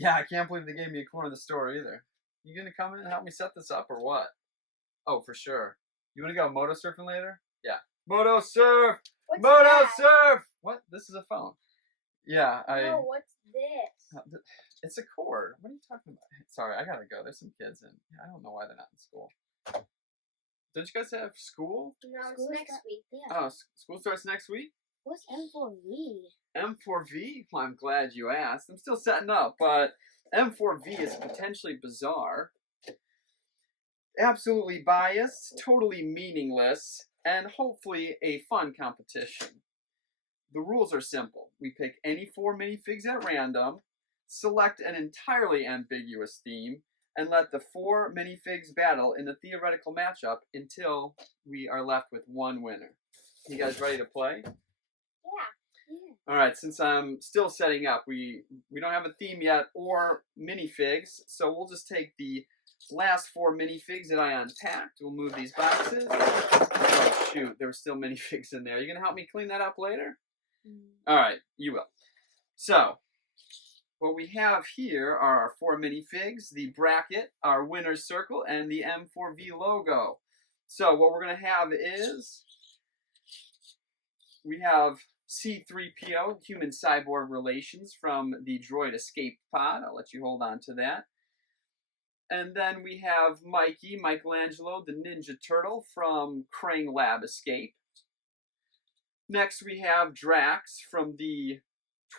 Yeah, I can't believe they gave me a corner of the store either. You gonna come in and help me set this up or what? Oh, for sure. You wanna go moto surfing later? Yeah. Moto surf! What's Moto that? surf! What? This is a phone. Yeah, No, what's this? It's a cord. What are you talking about? Sorry, I gotta go. There's some kids and I don't know why they're not in school. Don't you guys have school? No, it's next week. Yeah. Oh, school starts next week? What's M4V? M4V? Well, I'm glad you asked. I'm still setting up, but M4V is potentially bizarre, absolutely biased, totally meaningless, and hopefully a fun competition. The rules are simple. We pick any 4 minifigs at random, select an entirely ambiguous theme, and let the 4 minifigs battle in a theoretical matchup until we are left with one winner. You guys ready to play? Yeah. All right, since I'm still setting up, we don't have a theme yet or minifigs, so we'll just take the last 4 minifigs that I unpacked. We'll move these boxes. Oh, shoot, there were still minifigs in there. Are you going to help me clean that up later? All right, you will. So, what we have here are our 4 minifigs, the bracket, our winner's circle, and the M4V logo. So, what we're going to have is, we have C3PO, Human Cyborg Relations, from the Droid Escape Pod. I'll let you hold on to that. And then we have Mikey, Michelangelo, the Ninja Turtle from Krang Lab Escape. Next, we have Drax from the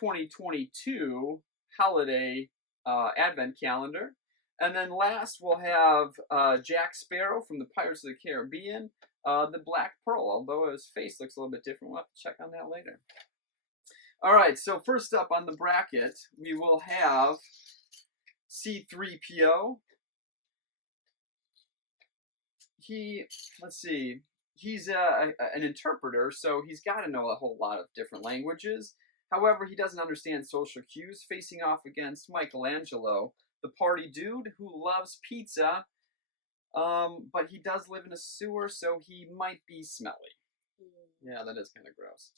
2022 holiday advent calendar. And then last, we'll have Jack Sparrow from the Pirates of the Caribbean, the Black Pearl, although his face looks a little bit different. We'll have to check on that later. All right, so first up on the bracket, we will have C3PO. Let's see, he's an interpreter, so he's got to know a whole lot of different languages. However, he doesn't understand social cues, facing off against Michelangelo, the party dude who loves pizza, but he does live in a sewer, so he might be smelly. Yeah, that is kind of gross.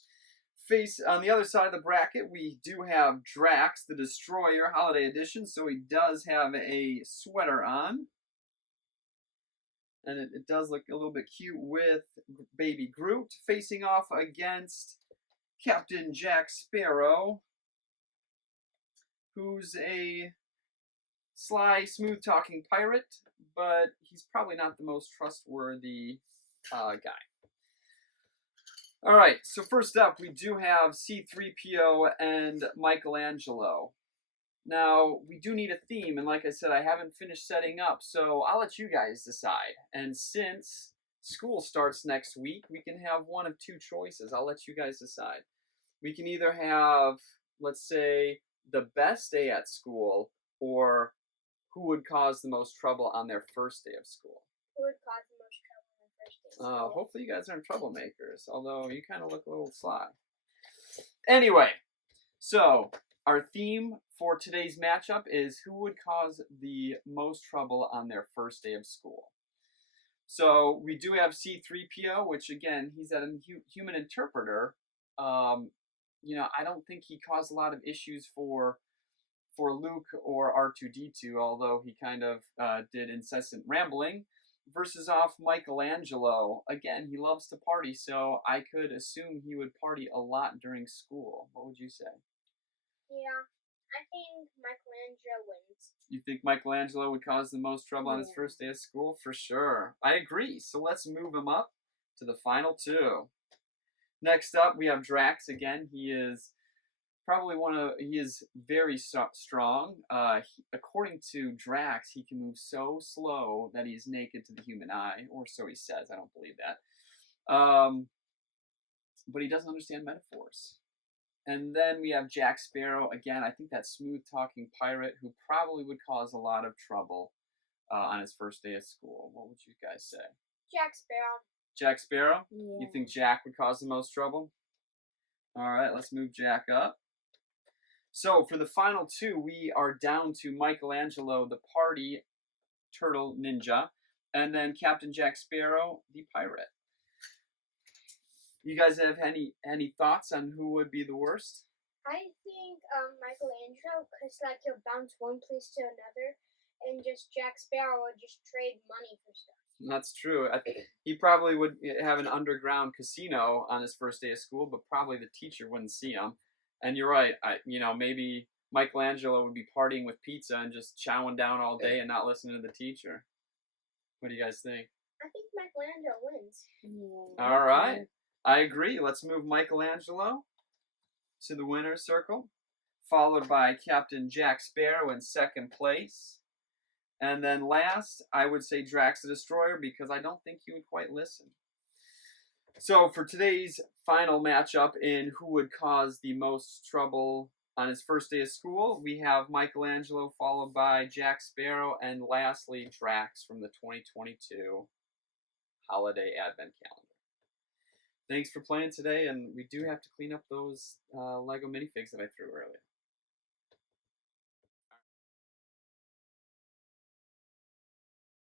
On the other side of the bracket, we do have Drax, the Destroyer, Holiday Edition, so he does have a sweater on. And it does look a little bit cute with Baby Groot, facing off against Captain Jack Sparrow, who's a sly, smooth-talking pirate, but he's probably not the most trustworthy guy. All right, so first up, we do have C3PO and Michelangelo. Now, we do need a theme, and like I said, I haven't finished setting up, so I'll let you guys decide. And since school starts next week, we can have one of 2 choices. I'll let you guys decide. We can either have, let's say, the best day at school, or who would cause the most trouble on their first day of school. Who would cause the most trouble on their first day of school? Hopefully you guys aren't troublemakers, although you kind of look a little sly. Anyway, so our theme for today's matchup is who would cause the most trouble on their first day of school. So we do have C3PO, which again, he's a human interpreter. You know, I don't think he caused a lot of issues for Luke or R2-D2, although he kind of did incessant rambling. Versus off Michelangelo. Again, he loves to party, so I could assume he would party a lot during school. What would you say? Yeah, I think Michelangelo wins. You think Michelangelo would cause the most trouble on his first day of school? For sure. I agree. So let's move him up to the final 2. Next up, we have Drax again. He is probably he is very strong. According to Drax, he can move so slow that he's naked to the human eye, or so he says. I don't believe that. But he doesn't understand metaphors. And then we have Jack Sparrow. Again, I think that smooth-talking pirate who probably would cause a lot of trouble on his first day of school. What would you guys say? Jack Sparrow. Jack Sparrow? Yeah. You think Jack would cause the most trouble? All right, let's move Jack up. So for the final 2, we are down to Michelangelo, the party turtle ninja, and then Captain Jack Sparrow, the pirate. You guys have any thoughts on who would be the worst? I think Michelangelo, because like he'll bounce one place to another, and just Jack Sparrow would just trade money for stuff. That's true. He probably would have an underground casino on his first day of school, but probably the teacher wouldn't see him. And you're right. Maybe Michelangelo would be partying with pizza and just chowing down all day and not listening to the teacher. What do you guys think? I think Michelangelo wins. Yeah, All right. I agree. Let's move Michelangelo to the winner's circle, followed by Captain Jack Sparrow in second place. And then last, I would say Drax the Destroyer because I don't think he would quite listen. So for today's final matchup in who would cause the most trouble on his first day of school, we have Michelangelo followed by Jack Sparrow and lastly Drax from the 2022 Holiday Advent Calendar. Thanks for playing today, and we do have to clean up those Lego minifigs that I threw earlier.